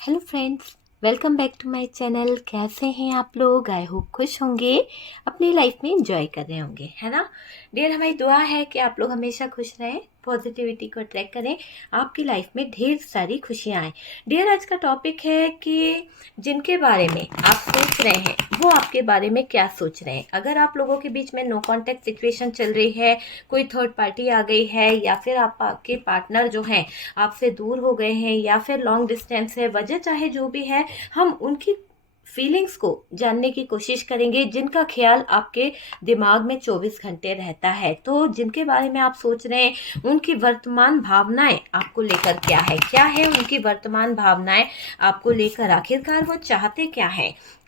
Hello friends, welcome back to my channel. कैसे हैं आप लोग? आई होप खुश होंगे, अपनी लाइफ में एंजॉय कर रहे होंगे, है ना डियर। हमारी दुआ है कि आप लोग हमेशा खुश रहें, पॉजिटिविटी को अट्रैक्ट करें, आपकी लाइफ में ढेर सारी खुशियां आए। डियर, आज का टॉपिक है कि जिनके बारे में आप सोच रहे हैं वो आपके बारे में क्या सोच रहे हैं। अगर आप लोगों के बीच में नो कॉन्टेक्ट सिचुएशन चल रही है, कोई थर्ड पार्टी आ गई है, या फिर आपके पार्टनर जो हैं आपसे दूर हो गए हैं, या फिर लॉन्ग डिस्टेंस है, वजह चाहे जो भी है, हम उनकी फीलिंग्स को जानने की कोशिश करेंगे जिनका ख्याल आपके दिमाग में 24 घंटे रहता है। तो जिनके बारे में आप सोच रहे हैं उनकी वर्तमान भावनाएं आपको लेकर क्या है उनकी वर्तमान भावनाएं आपको लेकर, आखिरकार वो चाहते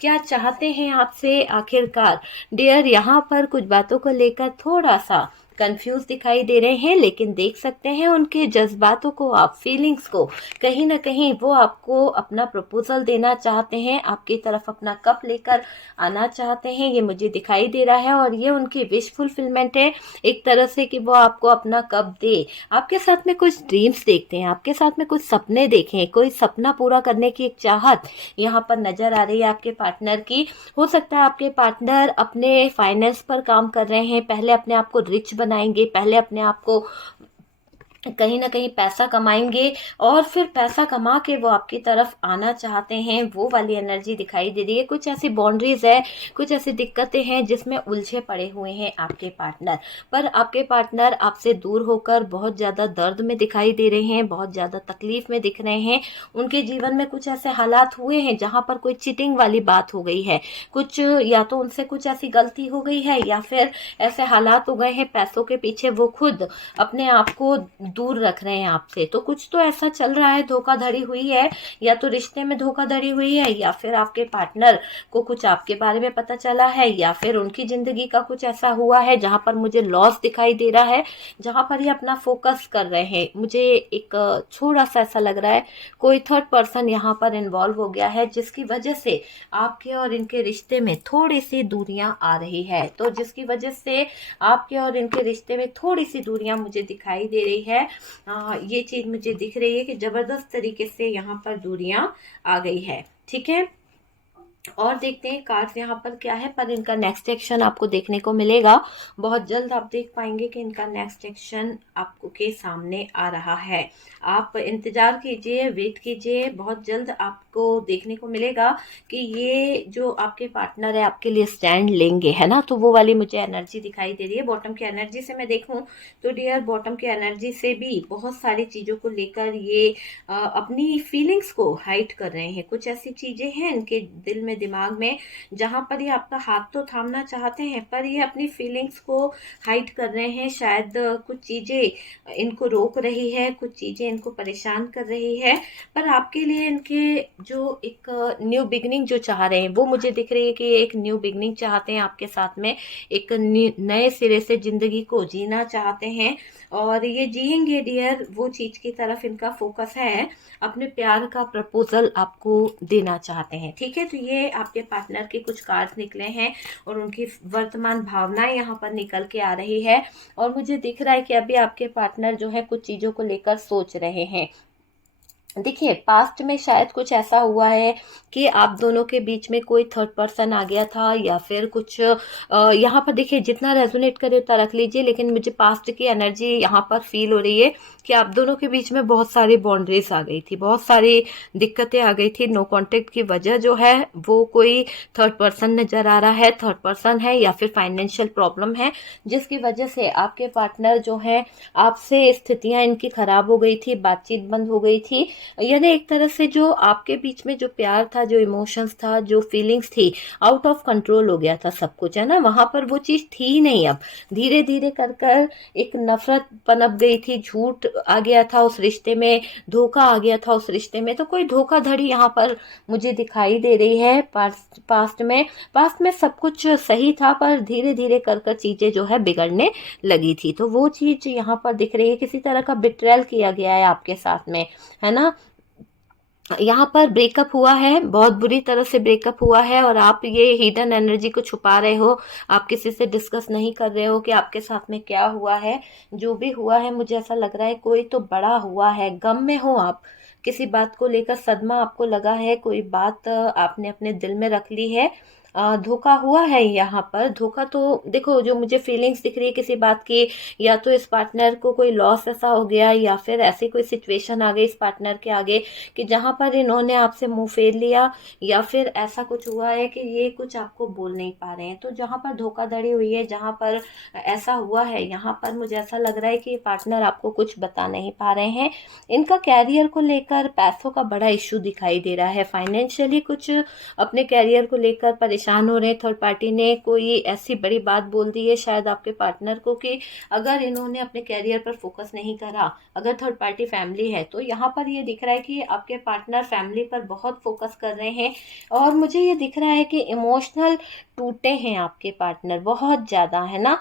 क्या चाहते हैं आपसे आखिरकार। डियर, यहाँ पर कुछ बातों को लेकर थोड़ा सा कंफ्यूज दिखाई दे रहे हैं, लेकिन देख सकते हैं उनके जज्बातों को, आप फीलिंग्स को, कहीं ना कहीं वो आपको अपना प्रपोजल देना चाहते हैं, आपकी तरफ अपना कप लेकर आना चाहते हैं, ये मुझे दिखाई दे रहा है। और ये उनकी विश फुलफिलमेंट है एक तरह से कि वो आपको अपना कप दे। आपके साथ में कुछ ड्रीम्स देखते हैं, आपके साथ में कुछ सपने देखें, कोई सपना पूरा करने की एक चाहत यहाँ पर नजर आ रही है आपके पार्टनर की। हो सकता है आपके पार्टनर अपने फाइनेंस पर काम कर रहे हैं, पहले अपने आप को रिच बनाएंगे, पहले अपने आप को कहीं ना कहीं पैसा कमाएंगे, और फिर पैसा कमा के वो आपकी तरफ आना चाहते हैं। वो वाली एनर्जी दिखाई दे रही है। कुछ ऐसी बाउंड्रीज है, कुछ ऐसी दिक्कतें हैं जिसमें उलझे पड़े हुए हैं आपके पार्टनर। पर आपके पार्टनर आपसे दूर होकर बहुत ज़्यादा दर्द में दिखाई दे रहे हैं, बहुत ज़्यादा तकलीफ में दिख रहे हैं। उनके जीवन में कुछ ऐसे हालात हुए हैं जहाँ पर कोई चीटिंग वाली बात हो गई है, कुछ या तो उनसे कुछ ऐसी गलती हो गई है, या फिर ऐसे हालात हो गए हैं पैसों के पीछे वो खुद अपने आप को दूर रख रहे हैं आपसे। तो कुछ तो ऐसा चल रहा है, धोखाधड़ी हुई है, या तो रिश्ते में धोखाधड़ी हुई है, या फिर आपके पार्टनर को कुछ आपके बारे में पता चला है, या फिर उनकी जिंदगी का कुछ ऐसा हुआ है जहां पर मुझे लॉस दिखाई दे रहा है, जहां पर ये अपना फोकस कर रहे हैं। मुझे एक थोड़ा सा ऐसा लग रहा है कोई थर्ड पर्सन यहाँ पर इन्वॉल्व हो गया है, जिसकी वजह से आपके और इनके रिश्ते में थोड़ी सी दूरियां आ रही है। तो जिसकी वजह से आपके और इनके रिश्ते में थोड़ी सी दूरियां मुझे दिखाई दे रही है। ये चीज मुझे दिख रही है कि जबरदस्त तरीके से यहाँ पर दूरियां आ गई है। ठीक है, और देखते हैं कार्ड्स यहाँ पर क्या है। पर इनका नेक्स्ट एक्शन आपको देखने को मिलेगा, बहुत जल्द आप देख पाएंगे कि इनका नेक्स्ट एक्शन आपको के सामने आ रहा है। आप इंतजार कीजिए, वेट कीजिए, बहुत जल्द आपको देखने को मिलेगा कि ये जो आपके पार्टनर है आपके लिए स्टैंड लेंगे, है ना। तो वो वाली मुझे एनर्जी दिखाई दे रही है। बॉटम की एनर्जी से मैं देखूं तो डियर, बॉटम की एनर्जी से भी बहुत सारी चीजों को लेकर ये अपनी फीलिंग्स को हाइड कर रहे हैं। कुछ ऐसी चीजें हैं इनके दिल में, दिमाग में, जहां पर ये आपका हाथ तो थामना चाहते हैं, पर ये अपनी फीलिंग्स को हाइड कर रहे हैं। शायद कुछ चीजें इनको रोक रही है, कुछ चीजें इनको परेशान कर रही है। पर आपके लिए इनके जो एक न्यू बिगनिंग जो चाह रहे हैं, वो मुझे दिख रही है कि एक न्यू बिगनिंग चाहते हैं आपके साथ में, एक नए सिरे से जिंदगी को जीना चाहते हैं, और ये जिएंगे डियर। वो चीज की तरफ इनका फोकस है, अपने प्यार का प्रपोजल आपको देना चाहते हैं। ठीक है, तो ये आपके पार्टनर के कुछ कार्ड्स निकले हैं और उनकी वर्तमान भावनाएं यहाँ पर निकल के आ रही है। और मुझे दिख रहा है कि अभी आपके पार्टनर जो है कुछ चीजों को लेकर सोच रहे हैं। देखिए, पास्ट में शायद कुछ ऐसा हुआ है कि आप दोनों के बीच में कोई थर्ड पर्सन आ गया था, या फिर कुछ यहाँ पर देखिए, जितना रेजोनेट करे उतना रख लीजिए, लेकिन मुझे पास्ट की एनर्जी यहाँ पर फील हो रही है कि आप दोनों के बीच में बहुत सारी बाउंड्रीज आ गई थी, बहुत सारी दिक्कतें आ गई थी। नो कांटेक्ट की वजह जो है वो कोई थर्ड पर्सन नजर आ रहा है, थर्ड पर्सन है, या फिर फाइनेंशियल प्रॉब्लम है, जिसकी वजह से आपके पार्टनर जो है आपसे स्थितियां इनकी खराब हो गई थी, बातचीत बंद हो गई थी। यानी एक तरह से जो आपके बीच में जो प्यार था, जो इमोशंस था, जो फीलिंग्स थी, आउट ऑफ कंट्रोल हो गया था सब कुछ, है ना। वहां पर वो चीज थी ही नहीं। अब धीरे धीरे कर कर एक नफरत पनप गई थी, झूठ आ गया था उस रिश्ते में, धोखा आ गया था उस रिश्ते में। तो कोई धोखाधड़ी यहाँ पर मुझे दिखाई दे रही है। पास्ट में सब कुछ सही था, पर धीरे धीरे कर कर चीजें जो है बिगड़ने लगी थी। तो वो चीज यहाँ पर दिख रही है, किसी तरह का बिट्रेल किया गया है आपके साथ में, है ना। यहाँ पर ब्रेकअप हुआ है, बहुत बुरी तरह से ब्रेकअप हुआ है, और आप ये हिडन एनर्जी को छुपा रहे हो, आप किसी से डिस्कस नहीं कर रहे हो कि आपके साथ में क्या हुआ है। जो भी हुआ है, मुझे ऐसा लग रहा है कोई तो बड़ा हुआ है, गम में हो आप, किसी बात को लेकर सदमा आपको लगा है, कोई बात आपने अपने दिल में रख ली है, धोखा हुआ है यहाँ पर। धोखा तो देखो, जो मुझे फीलिंग्स दिख रही है किसी बात की, या तो इस पार्टनर को कोई लॉस ऐसा हो गया, या फिर ऐसी कोई सिचुएशन आ गई इस पार्टनर के आगे कि जहां पर इन्होंने आपसे मुंह फेर लिया, या फिर ऐसा कुछ हुआ है कि ये कुछ आपको बोल नहीं पा रहे हैं। तो जहां पर धोखाधड़ी हुई है, जहां पर ऐसा हुआ है, यहाँ पर मुझे ऐसा लग रहा है कि ये पार्टनर आपको कुछ बता नहीं पा रहे हैं। इनका कैरियर को लेकर पैसों का बड़ा इश्यू दिखाई दे रहा है, फाइनेंशियली कुछ अपने कैरियर को लेकर परेशान हो रहे हैं। थर्ड पार्टी ने कोई ऐसी बड़ी बात बोल दी है शायद आपके पार्टनर को कि अगर इन्होंने अपने कैरियर पर फोकस नहीं करा, अगर थर्ड पार्टी फैमिली है, तो यहाँ पर ये दिख रहा है कि आपके पार्टनर फैमिली पर बहुत फोकस कर रहे हैं। और मुझे ये दिख रहा है कि इमोशनल टूटे हैं आपके पार्टनर बहुत ज्यादा, है ना।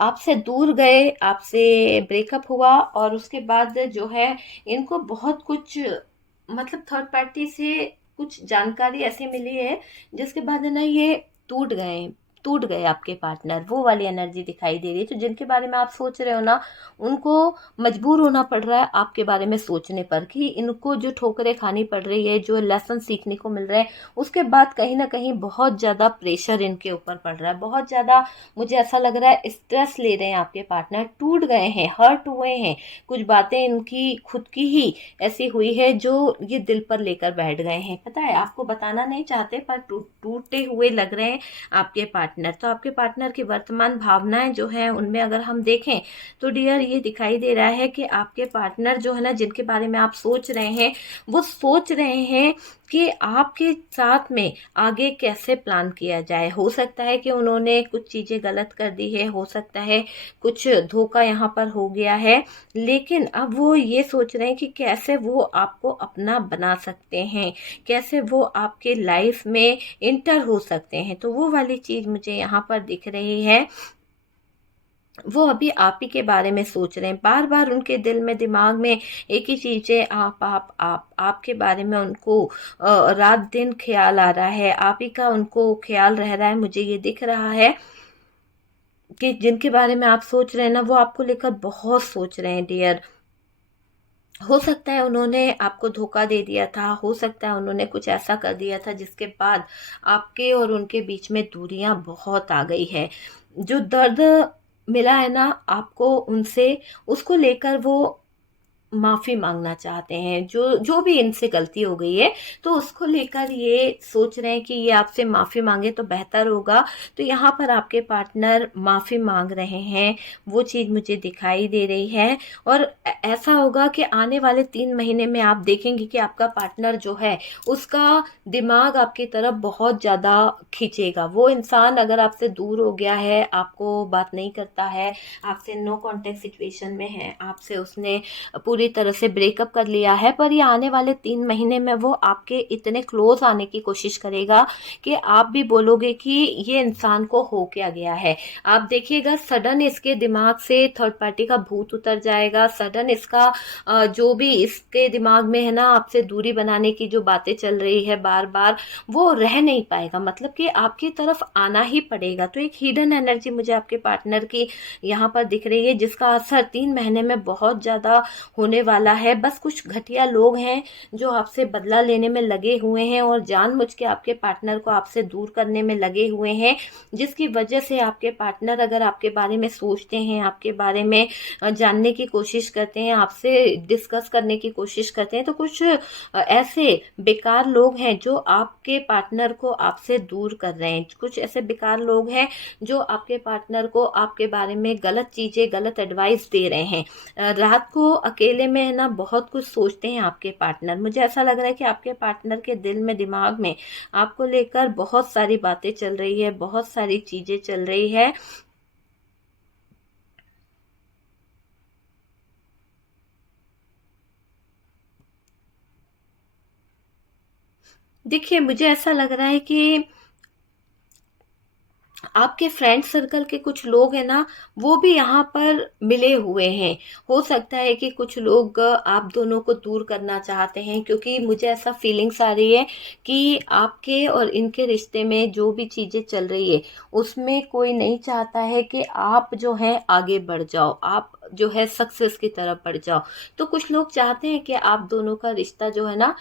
आपसे दूर गए, आपसे ब्रेकअप हुआ, और उसके बाद जो है इनको बहुत कुछ, मतलब थर्ड पार्टी से कुछ जानकारी ऐसी मिली है जिसके बाद है ना ये टूट गए, टूट गए आपके पार्टनर। वो वाली एनर्जी दिखाई दे रही है। तो जिनके बारे में आप सोच रहे हो ना, उनको मजबूर होना पड़ रहा है आपके बारे में सोचने पर, कि इनको जो ठोकरें खानी पड़ रही है, जो लेसन सीखने को मिल रहा है, उसके बाद कहीं ना कहीं बहुत ज्यादा प्रेशर इनके ऊपर पड़ रहा है, बहुत ज्यादा मुझे ऐसा लग रहा है स्ट्रेस ले रहे हैं आपके पार्टनर, टूट गए हैं, हर्ट हुए हैं। कुछ बातें इनकी खुद की ही ऐसी हुई है जो ये दिल पर लेकर बैठ गए हैं। पता है, आपको बताना नहीं चाहते पर टूटे हुए लग रहे हैं आपके पार्टनर। तो आपके पार्टनर की वर्तमान भावनाएं जो है उनमें अगर हम देखें तो डियर ये दिखाई दे रहा है कि आपके पार्टनर जो है ना, जिनके बारे में आप सोच रहे हैं, वो सोच रहे हैं कि आपके साथ में आगे कैसे प्लान किया जाए। हो सकता है कि उन्होंने कुछ चीजें गलत कर दी है, हो सकता है कुछ धोखा यहाँ पर हो गया है, लेकिन अब वो ये सोच रहे हैं कि कैसे वो आपको अपना बना सकते हैं, कैसे वो आपके लाइफ में इंटर हो सकते हैं। तो वो वाली चीज मुझे यहाँ पर दिख रही है। वो अभी आप ही के बारे में सोच रहे हैं, बार बार उनके दिल में, दिमाग में एक ही चीज है, आप आपके बारे में उनको रात दिन ख्याल आ रहा है, आप ही का उनको ख्याल रह रहा है। मुझे ये दिख रहा है कि जिनके बारे में आप सोच रहे हैं ना, वो आपको लेकर बहुत सोच रहे हैं डियर। हो सकता है उन्होंने आपको धोखा दे दिया था, हो सकता है उन्होंने कुछ ऐसा कर दिया था जिसके बाद आपके और उनके बीच में दूरियां बहुत आ गई है। जो दर्द मिला है ना आपको उनसे, उसको लेकर वो माफी मांगना चाहते हैं। जो जो भी इनसे गलती हो गई है, तो उसको लेकर ये सोच रहे हैं कि ये आपसे माफी मांगे तो बेहतर होगा। तो यहाँ पर आपके पार्टनर माफी मांग रहे हैं, वो चीज मुझे दिखाई दे रही है। और ऐसा होगा कि आने वाले 3 महीने में आप देखेंगे कि आपका पार्टनर जो है उसका दिमाग आपकी तरफ बहुत ज्यादा खींचेगा। वो इंसान अगर आपसे दूर हो गया है, आपको बात नहीं करता है, आपसे नो कांटेक्ट सिचुएशन में है, आपसे उसने पूरी तरह से ब्रेकअप कर लिया है, पर ये आने वाले 3 महीने में वो आपके इतने क्लोज आने की कोशिश करेगा कि आप भी बोलोगे कि ये इंसान को हो क्या गया है। आप देखिएगा सडन इसके दिमाग से थर्ड पार्टी का भूत उतर जाएगा। सडन इसका जो भी इसके दिमाग में है ना, आपसे दूरी बनाने की जो बातें चल रही है बार बार, वो रह नहीं पाएगा, मतलब कि आपकी तरफ आना ही पड़ेगा। तो एक हिडन एनर्जी मुझे आपके पार्टनर की यहाँ पर दिख रही है, जिसका असर 3 महीने में बहुत ज्यादा होने वाला है। बस कुछ घटिया लोग हैं जो आपसे बदला लेने में लगे हुए हैं और जानबूझ के आपके पार्टनर को आपसे दूर करने में लगे हुए हैं, जिसकी वजह से आपके पार्टनर अगर आपके बारे में सोचते हैं, आपके बारे में जानने की कोशिश करते हैं, आपसे डिस्कस करने की कोशिश करते हैं, तो कुछ ऐसे बेकार लोग हैं जो आपके पार्टनर को आपसे दूर कर रहे हैं। कुछ ऐसे बेकार लोग हैं जो आपके पार्टनर को आपके बारे में गलत चीजें, गलत एडवाइस दे रहे हैं। रात को अकेले में है ना बहुत कुछ सोचते हैं आपके पार्टनर। मुझे ऐसा लग रहा है कि आपके पार्टनर के दिल में, दिमाग में आपको लेकर बहुत सारी बातें चल रही है, बहुत सारी चीजें चल रही है। देखिए, मुझे ऐसा लग रहा है कि आपके फ्रेंड सर्कल के कुछ लोग हैं ना, वो भी यहाँ पर मिले हुए हैं। हो सकता है कि कुछ लोग आप दोनों को दूर करना चाहते हैं, क्योंकि मुझे ऐसा फीलिंग्स आ रही है कि आपके और इनके रिश्ते में जो भी चीजें चल रही है, उसमें कोई नहीं चाहता है कि आप जो है आगे बढ़ जाओ, आप जो है सक्सेस की तरफ बढ़ जाओ। तो कुछ लोग चाहते हैं कि आप दोनों का रिश्ता जो है ना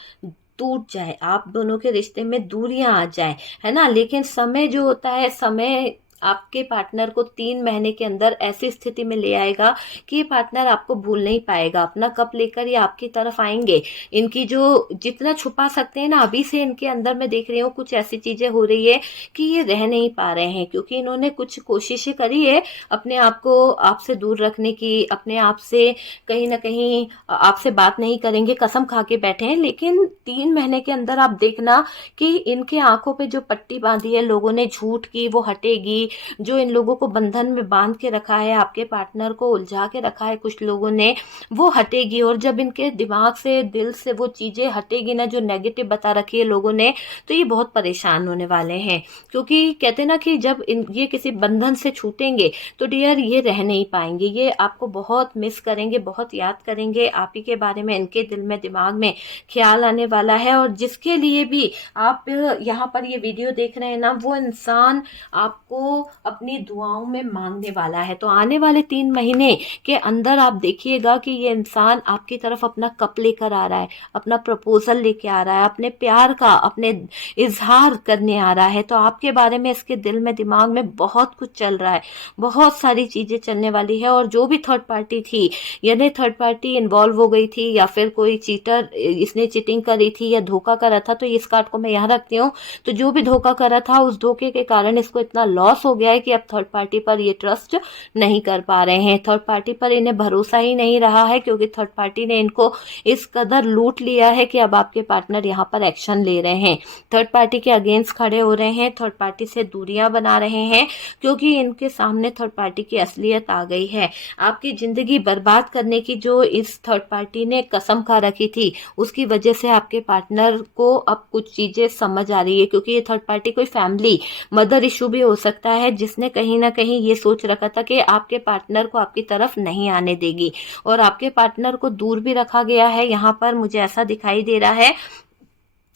टूट जाए, आप दोनों के रिश्ते में दूरियां आ जाए, है ना। लेकिन समय जो होता है, समय आपके पार्टनर को 3 महीने के अंदर ऐसी स्थिति में ले आएगा कि ये पार्टनर आपको भूल नहीं पाएगा। अपना कप लेकर ये आपकी तरफ आएंगे। इनकी जो जितना छुपा सकते हैं ना, अभी से इनके अंदर मैं देख रही हूँ कुछ ऐसी चीजें हो रही है कि ये रह नहीं पा रहे हैं, क्योंकि इन्होंने कुछ कोशिशें करी है अपने आप को आपसे दूर रखने की, अपने आप से कहीं ना कहीं आपसे बात नहीं करेंगे, कसम खा के बैठे हैं। लेकिन 3 महीने के अंदर आप देखना कि इनके आंखों पे जो पट्टी बांधी है लोगों ने झूठ की, वो हटेगी। जो इन लोगों को बंधन में बांध के रखा है, आपके पार्टनर को उलझा के रखा है कुछ लोगों ने, वो हटेगी। और जब इनके दिमाग से, दिल से वो चीजें हटेगी ना जो नेगेटिव बता रखी है लोगों ने, तो ये बहुत परेशान होने वाले हैं। क्योंकि कहते हैं ना कि जब ये किसी बंधन से छूटेंगे तो डियर ये रह नहीं पाएंगे, ये आपको बहुत मिस करेंगे, बहुत याद करेंगे। आप ही के बारे में इनके दिल में, दिमाग में ख्याल आने वाला है। और जिसके लिए भी आप यहाँ पर ये वीडियो देख रहे हैं ना, वो इंसान आपको अपनी दुआओं में मांगने वाला है। तो आने वाले 3 महीने के अंदर आप देखिएगा कि ये इंसान आपकी तरफ अपना कप लेकर आ रहा है, अपना प्रपोजल लेके आ रहा है, अपने प्यार का, अपने इजहार करने आ रहा है। तो आपके बारे में इसके दिल में, दिमाग में बहुत कुछ चल रहा है, बहुत सारी चीजें चलने वाली है। और जो भी थर्ड पार्टी थी, यानी थर्ड पार्टी इन्वॉल्व हो गई थी, या फिर कोई चीटर, इसने चीटिंग करी थी या धोखा करा था, तो इस कार्ड को मैं यहाँ रखती हूँ। तो जो भी धोखा करा था, उस धोखे के कारण इसको इतना लॉस हो गया है कि अब थर्ड पार्टी पर ये ट्रस्ट नहीं कर पा रहे हैं, थर्ड पार्टी पर इन्हें भरोसा ही नहीं रहा है, क्योंकि थर्ड पार्टी ने इनको इस कदर लूट लिया है कि अब आपके पार्टनर यहाँ पर एक्शन ले रहे हैं, थर्ड पार्टी के अगेंस्ट खड़े हो रहे हैं, थर्ड पार्टी से दूरियां बना रहे हैं, क्योंकि इनके सामने थर्ड पार्टी की असलियत आ गई है। आपकी जिंदगी बर्बाद करने की जो इस थर्ड पार्टी ने कसम खा रखी थी, उसकी वजह से आपके पार्टनर को अब कुछ चीजें समझ आ रही है। क्योंकि ये थर्ड पार्टी कोई फैमिली मदर इशू भी हो सकता है, जिसने कहीं ना कहीं ये सोच रखा था कि आपके पार्टनर को आपकी तरफ नहीं आने देगी, और आपके पार्टनर को दूर भी रखा गया है। यहाँ पर मुझे ऐसा दिखाई दे रहा है,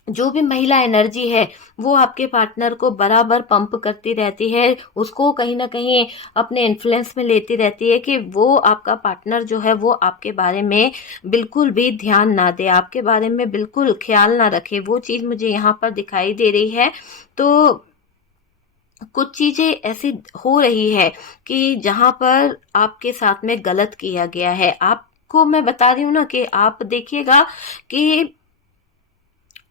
जो भी महिला एनर्जी है वो आपके पार्टनर को बराबर पंप करती रहती है, उसको कहीं ना कहीं अपने इन्फ्लुएंस में लेती रहती है कि वो आपका पार्टनर जो है वो आपके बारे में बिल्कुल भी ध्यान ना दे, आपके बारे में बिल्कुल ख्याल ना रखे। वो चीज मुझे यहाँ पर दिखाई दे रही है। तो कुछ चीजें ऐसी हो रही है कि जहां पर आपके साथ में गलत किया गया है। आपको मैं बता रही हूँ ना कि आप देखिएगा कि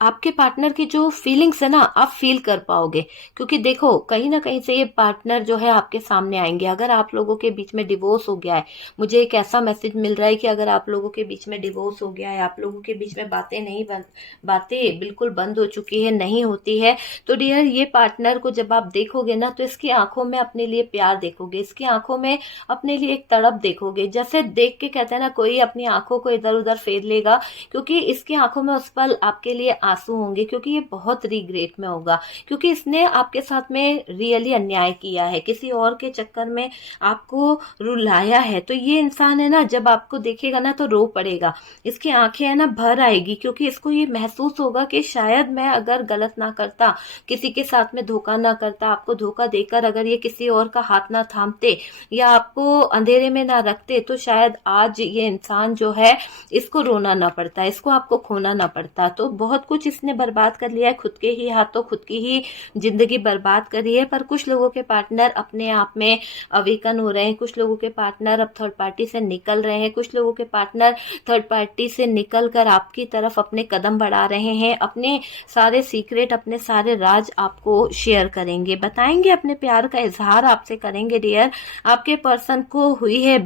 आपके पार्टनर की जो फीलिंग्स है ना, आप फील कर पाओगे। क्योंकि देखो, कहीं ना कहीं से ये पार्टनर जो है आपके सामने आएंगे। अगर आप लोगों के बीच में डिवोर्स हो गया है, मुझे एक ऐसा मैसेज मिल रहा है कि अगर आप लोगों के बीच में डिवोर्स हो गया है, आप लोगों के बीच में बातें बिल्कुल बंद हो चुकी है, नहीं होती है, तो डियर ये पार्टनर को जब आप देखोगे ना, तो इसकी आंखों में अपने लिए प्यार देखोगे, इसकी आंखों में अपने लिए एक तड़प देखोगे। जैसे देख के कहते हैं ना, कोई अपनी आंखों को इधर उधर फेर लेगा, क्योंकि इसकी आंखों में उस पल आपके लिए आंसू होंगे, क्योंकि ये बहुत रिग्रेट में होगा, क्योंकि इसने आपके साथ में रियली अन्याय किया है, किसी और के चक्कर में आपको रुलाया है। तो ये इंसान है ना, जब आपको देखेगा ना तो रो पड़ेगा, इसकी आंखें है ना भर आएगी, क्योंकि इसको ये महसूस होगा कि शायद मैं अगर गलत ना करता, किसी के साथ में धोखा ना करता, आपको धोखा देकर अगर ये किसी और का हाथ ना थामते या आपको अंधेरे में ना रखते, तो शायद आज ये इंसान जो है इसको रोना ना पड़ता, इसको आपको खोना ना पड़ता। तो बहुत कुछ इसने बर्बाद कर लिया है, खुद के ही हाथों खुद की ही जिंदगी बर्बाद करी है। पर कुछ लोगों के पार्टनर अपने आप में अवेकन हो रहे हैं, कुछ लोगों के पार्टनर अब थर्ड पार्टी से निकल रहे हैं, कुछ लोगों के पार्टनर थर्ड पार्टी से निकल कर आपकी तरफ अपने कदम बढ़ा रहे हैं, अपने सारे सीक्रेट, अपने सारे राज आपको शेयर करेंगे, बताएंगे, अपने प्यार का इजहार आपसे करेंगे। डियर, आपके पर्सन को हुई है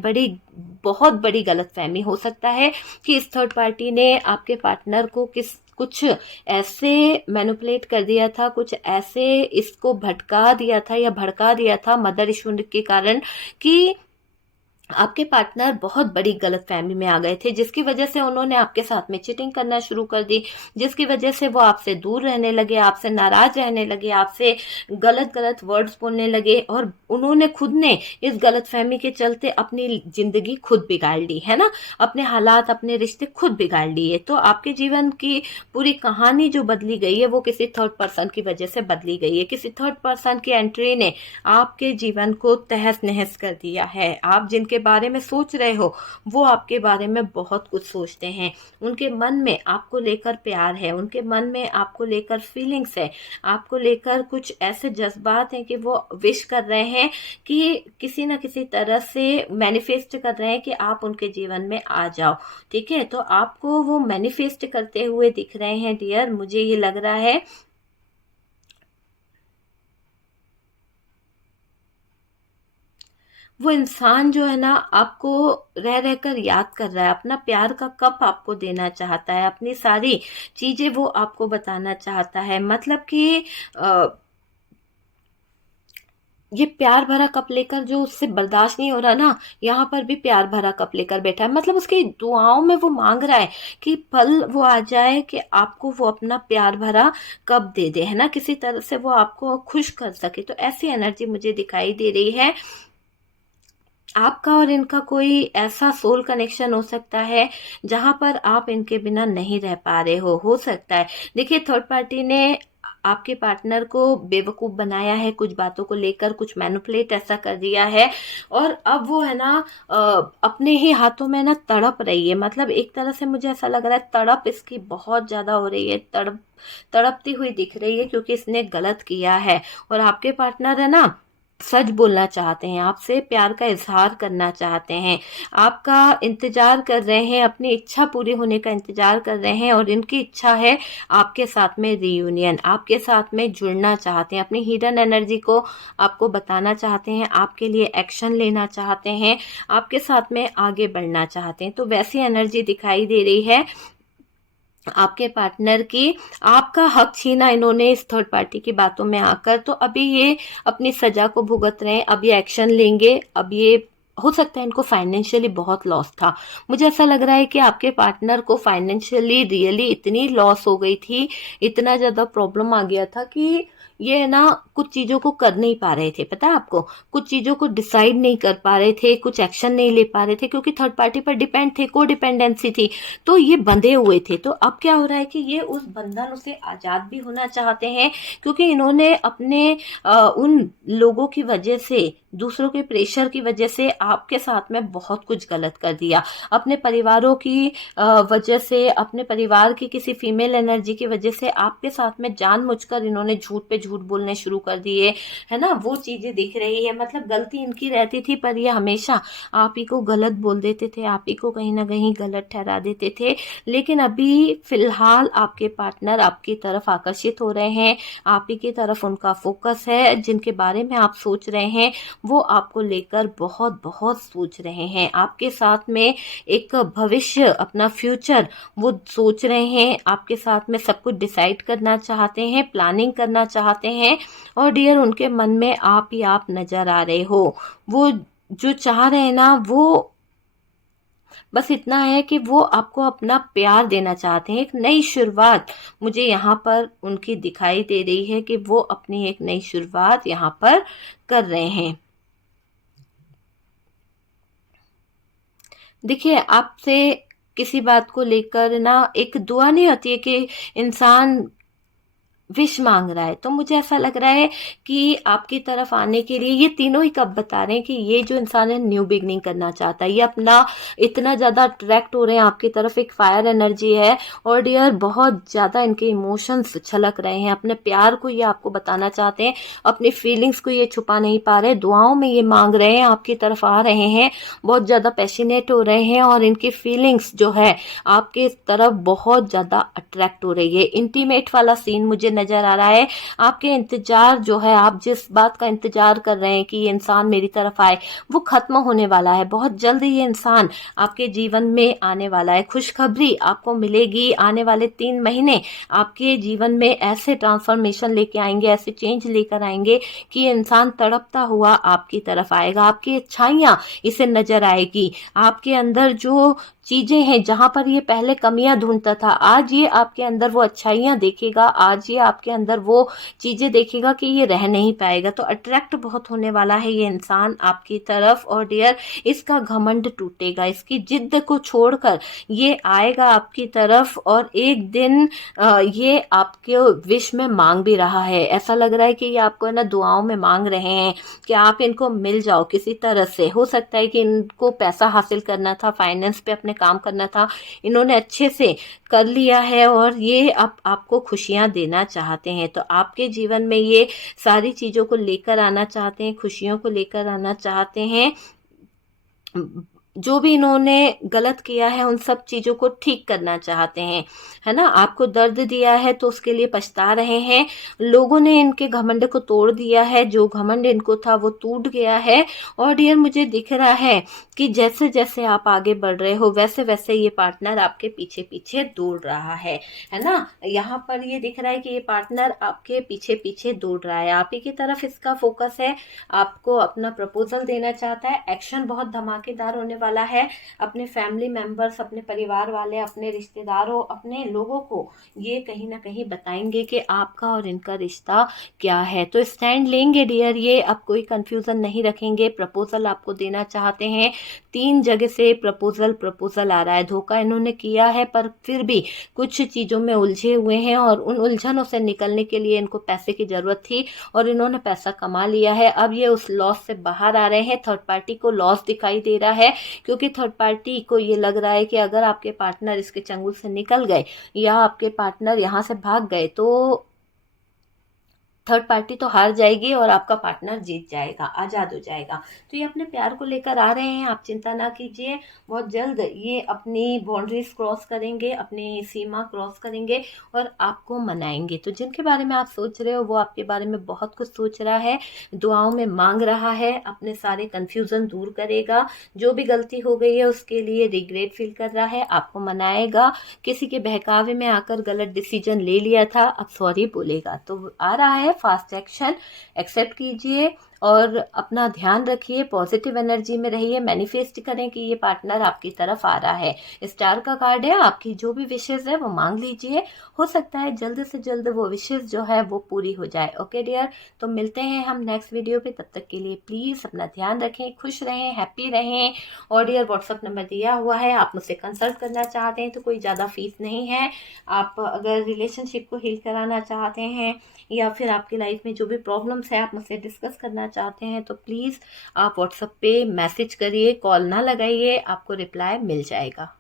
बहुत बड़ी गलतफहमी। हो सकता है कि इस थर्ड पार्टी ने आपके पार्टनर को कुछ ऐसे मैनिपुलेट कर दिया था, कुछ ऐसे इसको भटका दिया था या भड़का दिया था मदर इशू के कारण, कि आपके पार्टनर बहुत बड़ी गलतफहमी में आ गए थे, जिसकी वजह से उन्होंने आपके साथ में चीटिंग करना शुरू कर दी, जिसकी वजह से वो आपसे दूर रहने लगे, आपसे नाराज रहने लगे, आपसे गलत गलत वर्ड्स बोलने लगे, और उन्होंने खुद ने इस गलतफहमी के चलते अपनी जिंदगी खुद बिगाड़ ली, है ना। अपने हालात, अपने रिश्ते खुद बिगाड़ लिए। तो आपके जीवन की पूरी कहानी जो बदली गई है वो किसी थर्ड पर्सन की वजह से बदली गई है। किसी थर्ड पर्सन की एंट्री ने आपके जीवन को तहस नहस कर दिया है। आप जिनके बारे में सोच रहे हो वो आपके बारे में बहुत कुछ सोचते हैं। उनके मन में आपको लेकर प्यार है, उनके मन में आपको लेकर फीलिंग्स है, आपको लेकर कुछ ऐसे जज्बात हैं कि वो विश कर रहे हैं कि किसी न किसी तरह से मैनिफेस्ट कर रहे हैं कि आप उनके जीवन में आ जाओ। ठीक है, तो आपको वो मैनिफेस्ट करते हुए दिख रहे हैं डियर। मुझे ये लग रहा है वो इंसान जो है ना आपको रह रहकर याद कर रहा है, अपना प्यार का कप आपको देना चाहता है, अपनी सारी चीजें वो आपको बताना चाहता है। मतलब कि अ, ये प्यार भरा कप लेकर जो उससे बर्दाश्त नहीं हो रहा ना, यहाँ पर भी प्यार भरा कप लेकर बैठा है। मतलब उसकी दुआओं में वो मांग रहा है कि पल वो आ जाए कि आपको वो अपना प्यार भरा कप दे दे, है ना, किसी तरह से वो आपको खुश कर सके। तो ऐसी एनर्जी मुझे दिखाई दे रही है। आपका और इनका कोई ऐसा सोल कनेक्शन हो सकता है जहां पर आप इनके बिना नहीं रह पा रहे हो सकता है। देखिए, थर्ड पार्टी ने आपके पार्टनर को बेवकूफ बनाया है, कुछ बातों को लेकर कुछ मैनिपुलेट ऐसा कर दिया है, और अब वो है ना अ, अपने ही हाथों में ना तड़प रही है। मतलब एक तरह से मुझे ऐसा लग रहा है तड़प इसकी बहुत ज्यादा हो रही है, तड़पती हुई दिख रही है, क्योंकि इसने गलत किया है। और आपके पार्टनर है ना सच बोलना चाहते हैं, आपसे प्यार का इजहार करना चाहते हैं, आपका इंतजार कर रहे हैं, अपनी इच्छा पूरी होने का इंतजार कर रहे हैं, और इनकी इच्छा है आपके साथ में रीयूनियन, आपके साथ में जुड़ना चाहते हैं, अपनी हिडन एनर्जी को आपको बताना चाहते हैं, आपके लिए एक्शन लेना चाहते हैं, आपके साथ में आगे बढ़ना चाहते हैं। तो वैसी एनर्जी दिखाई दे रही है आपके पार्टनर की। आपका हक छीना इन्होंने इस थर्ड पार्टी की बातों में आकर, तो अभी ये अपनी सजा को भुगत रहे हैं, अब ये एक्शन लेंगे। अब ये हो सकता है इनको फाइनेंशियली बहुत लॉस था। मुझे ऐसा लग रहा है कि आपके पार्टनर को फाइनेंशियली रियली इतनी लॉस हो गई थी, इतना ज्यादा प्रॉब्लम आ गया था कि ये है ना कुछ चीजों को कर नहीं पा रहे थे। पता है आपको, कुछ चीजों को डिसाइड नहीं कर पा रहे थे, कुछ एक्शन नहीं ले पा रहे थे, क्योंकि थर्ड पार्टी पर डिपेंड थे, को डिपेंडेंसी थी, तो ये बंधे हुए थे। तो अब क्या हो रहा है कि ये उस बंधन से आजाद भी होना चाहते हैं, क्योंकि इन्होंने अपने उन लोगों की वजह से, दूसरों के प्रेशर की वजह से आपके साथ में बहुत कुछ गलत कर दिया। अपने परिवारों की वजह से, अपने परिवार की किसी फीमेल एनर्जी की वजह से आपके साथ में जानबूझकर इन्होंने झूठ पे झूठ बोलने शुरू कर दिए, है ना। वो चीजें दिख रही है। मतलब गलती इनकी रहती थी, पर ये हमेशा आप ही को गलत बोल देते थे, आप ही को कहीं ना कहीं गलत ठहरा देते थे। लेकिन अभी फिलहाल आपके पार्टनर आपकी तरफ आकर्षित हो रहे हैं, आप ही की तरफ उनका फोकस है। जिनके बारे में आप सोच रहे हैं वो आपको लेकर बहुत बहुत सोच रहे हैं, आपके साथ में एक भविष्य, अपना फ्यूचर वो सोच रहे हैं, आपके साथ में सब कुछ डिसाइड करना चाहते हैं, प्लानिंग करना चाहते हैं। और डियर, उनके मन में आप ही आप नजर आ रहे हो। वो जो चाह रहे हैं ना, वो बस इतना है कि वो आपको अपना प्यार देना चाहते हैं, एक नई शुरुआत मुझे यहाँ पर उनकी दिखाई दे रही है कि वो अपनी एक नई शुरुआत यहाँ पर कर रहे हैं। देखिए, आपसे किसी बात को लेकर ना एक दुआ नहीं होती है कि इंसान विश मांग रहा है, तो मुझे ऐसा लग रहा है कि आपकी तरफ आने के लिए ये तीनों ही कब बता रहे हैं कि ये जो इंसान है न्यू बिगनिंग करना चाहता है। ये अपना इतना ज्यादा अट्रैक्ट हो रहे हैं आपकी तरफ, एक फायर एनर्जी है। और डियर, बहुत ज्यादा इनके इमोशंस छलक रहे हैं, अपने प्यार को ये आपको बताना चाहते हैं, अपनी फीलिंग्स को ये छुपा नहीं पा रहे, दुआओं में ये मांग रहे हैं, आपकी तरफ आ रहे हैं, बहुत ज्यादा पैशनेट हो रहे हैं, और इनकी फीलिंग्स जो है आपके तरफ बहुत ज्यादा अट्रैक्ट हो रही है। इंटीमेट वाला सीन मुझे नजर आ रहा है। आपके इंतजार जो है, आप जिस बात का इंतजार कर रहे हैं कि ये इंसान मेरी तरफ आए, वो खत्म होने वाला है। बहुत जल्द ये इंसान आपके जीवन में आने वाला है। खुशखबरी आपको मिलेगी। आने वाले 3 महीने आपके जीवन में ऐसे ट्रांसफॉर्मेशन लेके आएंगे, ऐसे चेंज लेकर आएंगे कि ये इंसान तड़पता हुआ आपकी तरफ आएगा। आपकी अच्छाइयां इसे नजर आएगी। आपके अंदर जो चीजें हैं, जहां पर ये पहले कमियां ढूंढता था, आज ये आपके अंदर वो अच्छाइयां देखेगा। आज ये आपके अंदर वो चीजें देखेगा कि ये रह नहीं पाएगा। तो अट्रैक्ट बहुत होने वाला है ये इंसान आपकी तरफ। और डियर, इसका घमंड टूटेगा। इसकी जिद को छोड़कर ये आएगा आपकी तरफ। और एक दिन ये आपके विश में मांग भी रहा है। ऐसा लग रहा है कि ये आपको ना दुआओं में मांग रहे हैं कि आप इनको मिल जाओ किसी तरह से। हो सकता है कि इनको पैसा हासिल करना था, फाइनेंस पे अपने काम करना था, इन्होंने अच्छे से कर लिया है और ये अब आपको खुशियां देना चाहते हैं। तो आपके जीवन में ये सारी चीजों को लेकर आना चाहते हैं, खुशियों को लेकर आना चाहते हैं। जो भी इन्होंने गलत किया है उन सब चीजों को ठीक करना चाहते हैं, है ना। आपको दर्द दिया है तो उसके लिए पछता रहे हैं। लोगों ने इनके घमंड को तोड़ दिया है। जो घमंड इनको था वो टूट गया है। और डियर, मुझे दिख रहा है कि जैसे जैसे आप आगे बढ़ रहे हो वैसे वैसे ये पार्टनर आपके पीछे पीछे दौड़ रहा है ना। यहाँ पर ये दिख रहा है कि ये पार्टनर आपके पीछे पीछे दौड़ रहा है। आप ही की तरफ इसका फोकस है। आपको अपना प्रपोजल देना चाहता है। एक्शन बहुत धमाकेदार होने वाला है। अपने फैमिली मेंबर्स, अपने परिवार वाले, अपने रिश्तेदारों, अपने लोगों को ये कहीं ना कहीं बताएंगे कि आपका और इनका रिश्ता क्या है। तो स्टैंड लेंगे डियर ये, अब कोई कंफ्यूजन नहीं रखेंगे। प्रपोजल आपको देना चाहते हैं। 3 जगह से प्रपोजल आ रहा है। धोखा इन्होंने किया है पर फिर भी कुछ चीजों में उलझे हुए हैं और उन उलझनों से निकलने के लिए इनको पैसे की जरूरत थी और इन्होंने पैसा कमा लिया है। अब ये उस लॉस से बाहर आ रहे हैं। थर्ड पार्टी को लॉस दिखाई दे रहा है क्योंकि थर्ड पार्टी को ये लग रहा है कि अगर आपके पार्टनर इसके चंगुल से निकल गए या आपके पार्टनर यहाँ से भाग गए तो थर्ड पार्टी तो हार जाएगी और आपका पार्टनर जीत जाएगा, आजाद हो जाएगा। तो ये अपने प्यार को लेकर आ रहे हैं। आप चिंता ना कीजिए, बहुत जल्द ये अपनी बाउंड्रीज क्रॉस करेंगे, अपनी सीमा क्रॉस करेंगे और आपको मनाएंगे। तो जिनके बारे में आप सोच रहे हो वो आपके बारे में बहुत कुछ सोच रहा है, दुआओं में मांग रहा है, अपने सारे कंफ्यूजन दूर करेगा। जो भी गलती हो गई है उसके लिए रिग्रेट फील कर रहा है, आपको मनाएगा। किसी के बहकावे में आकर गलत डिसीजन ले लिया था, अब सॉरी बोलेगा। तो आ रहा है फास्ट एक्शन, एक्सेप्ट कीजिए और अपना ध्यान रखिए, पॉजिटिव एनर्जी में रहिए। मैनिफेस्ट करें कि ये पार्टनर आपकी तरफ आ रहा है। स्टार का कार्ड है, आपकी जो भी विशेष है वो मांग लीजिए। हो सकता है जल्द से जल्द वो विशेष जो है वो पूरी हो जाए। ओके डियर, तो मिलते हैं हम नेक्स्ट वीडियो पे। तब तक के लिए प्लीज अपना ध्यान रखें, खुश रहें, हैप्पी रहें। और डियर, व्हाट्सअप नंबर दिया हुआ है, आप मुझसे कंसल्ट करना चाहते हैं तो कोई ज़्यादा फीस नहीं है। आप अगर रिलेशनशिप को हील कराना चाहते हैं या फिर आपकी लाइफ में जो भी प्रॉब्लम्स है आप मुझसे डिस्कस करना चाहते हैं तो प्लीज़ आप व्हाट्सएप पे मैसेज करिए, कॉल ना लगाइए, आपको रिप्लाई मिल जाएगा।